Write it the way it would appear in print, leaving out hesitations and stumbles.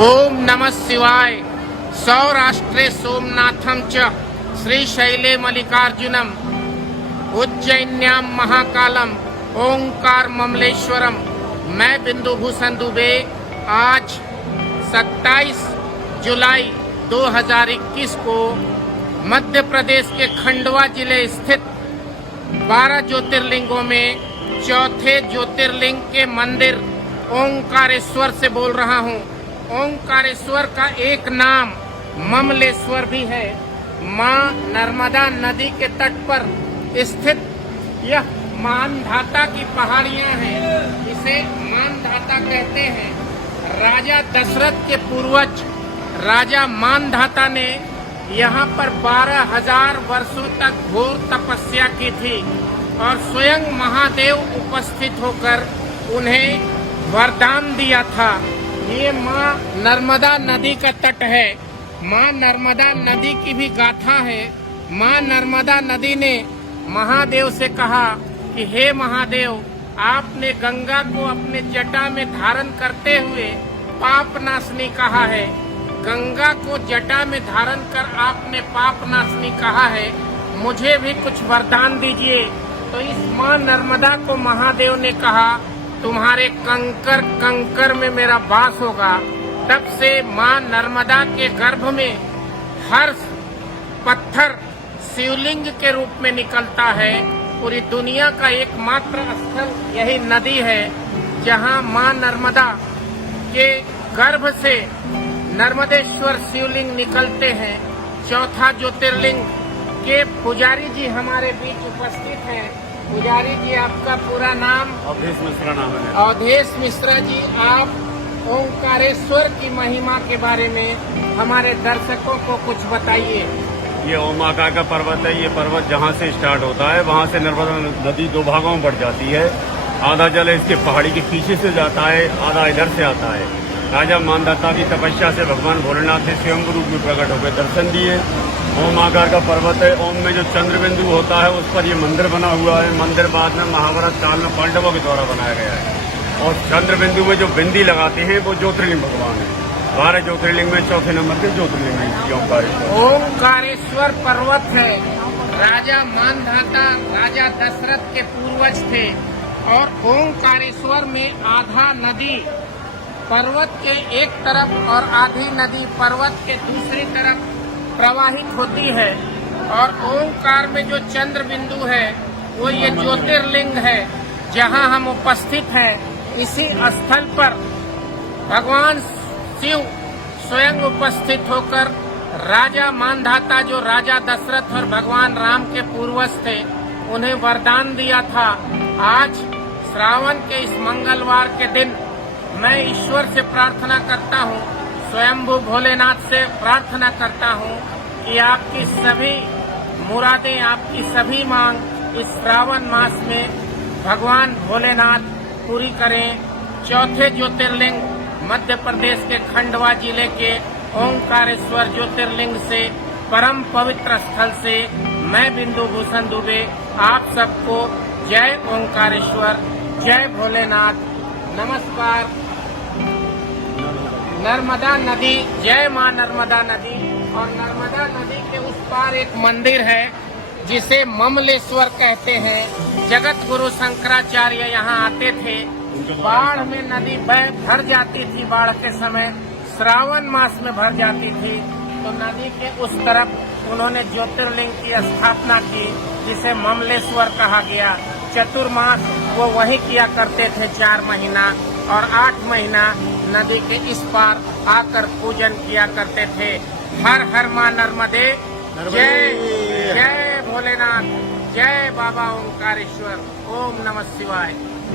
ओम नमः शिवाय। सौराष्ट्रे सोमनाथम च श्रीशैले मल्लिकार्जुनम उज्जैन्याम महाकालम ओंकार ममलेश्वरम। मैं बिंदु भूषण दुबे आज 27 जुलाई 2021 को मध्य प्रदेश के खंडवा जिले स्थित 12 ज्योतिर्लिंगों में चौथे ज्योतिर्लिंग के मंदिर ओंकारेश्वर से बोल रहा हूँ। ओंकारेश्वर का एक नाम ममलेश्वर भी है। माँ नर्मदा नदी के तट पर स्थित यह मानधाता की पहाड़ियां हैं। इसे मानधाता कहते हैं। राजा दशरथ के पूर्वज राजा मानधाता ने यहाँ पर 12,000 वर्षों तक घोर तपस्या की थी और स्वयं महादेव उपस्थित होकर उन्हें वरदान दिया था। ये माँ नर्मदा नदी का तट है। माँ नर्मदा नदी की भी गाथा है। माँ नर्मदा नदी ने महादेव से कहा कि हे महादेव, आपने गंगा को अपने जटा में धारण करते हुए पाप नाशनी कहा है। गंगा को जटा में धारण कर आपने पाप नाशनी कहा है। मुझे भी कुछ वरदान दीजिए। तो इस माँ नर्मदा को महादेव ने कहा, तुम्हारे कंकर कंकर में मेरा वास होगा। तब से माँ नर्मदा के गर्भ में हर पत्थर शिवलिंग के रूप में निकलता है। पूरी दुनिया का एकमात्र स्थल यही नदी है जहाँ माँ नर्मदा के गर्भ से नर्मदेश्वर शिवलिंग निकलते हैं। चौथा ज्योतिर्लिंग के पुजारी जी हमारे बीच उपस्थित हैं। पुजारी जी, आपका पूरा नाम? अवधेश मिश्रा नाम है। अवधेश मिश्रा जी, आप ओंकारेश्वर की महिमा के बारे में हमारे दर्शकों को कुछ बताइए। ये ओमाकार का पर्वत है। ये पर्वत जहाँ से स्टार्ट होता है वहाँ से नर्मदा नदी दो भागों में बढ़ जाती है। आधा जल इसके पहाड़ी के पीछे से जाता है, आधा इधर से आता है। राजा मानधाता की तपस्या से भगवान भोलेनाथ ने स्वयं रूप में प्रकट होकर दर्शन दिए। ओम आकार का पर्वत है। ओम में जो चंद्र बिंदु होता है उस पर ये मंदिर बना हुआ है। मंदिर बाद में महाभारत काल में पांडवों के द्वारा बनाया गया है। और चंद्र बिंदु में जो बिंदी लगाते हैं वो ज्योतिर्लिंग भगवान है। 12 ज्योतिर्लिंग में चौथे नंबर के ज्योतिर्लिंग है ओंकारेश्वर। ओंकारेश्वर पर्वत है। राजा मानधाता राजा दशरथ के पूर्वज थे और ओंकारेश्वर में आधा नदी पर्वत के एक तरफ और आधी नदी पर्वत के दूसरी तरफ प्रवाहित होती है। और ओंकार में जो चंद्र बिंदु है वो ये ज्योतिर्लिंग है जहां हम उपस्थित हैं। इसी स्थल पर भगवान शिव स्वयं उपस्थित होकर राजा मानधाता, जो राजा दशरथ और भगवान राम के पूर्वज थे, उन्हें वरदान दिया था। आज श्रावण के इस मंगलवार के दिन मैं ईश्वर से प्रार्थना करता हूँ, स्वयंभू भोलेनाथ से प्रार्थना करता हूँ कि आपकी सभी मुरादें, आपकी सभी मांग इस श्रावण मास में भगवान भोलेनाथ पूरी करें। चौथे ज्योतिर्लिंग मध्य प्रदेश के खंडवा जिले के ओंकारेश्वर ज्योतिर्लिंग से, परम पवित्र स्थल से मैं बिंदु भूषण दुबे आप सबको जय ओंकारेश्वर, जय भोलेनाथ, नमस्कार। नर्मदा नदी, जय माँ नर्मदा नदी। और नर्मदा नदी के उस पार एक मंदिर है जिसे ममलेश्वर कहते हैं। जगत गुरु शंकराचार्य यहाँ आते थे। बाढ़ में नदी भर जाती थी। बाढ़ के समय श्रावण मास में भर जाती थी तो नदी के उस तरफ उन्होंने ज्योतिर्लिंग की स्थापना की जिसे ममलेश्वर कहा गया। चतुर्मास वो वही किया करते थे, 4 महीना और 8 महीना नदी के इस पार आकर पूजन किया करते थे। हर हर माँ नर्मदे, जय जय भोलेनाथ, जय बाबा ओंकारेश्वर। ओम नमः शिवाय।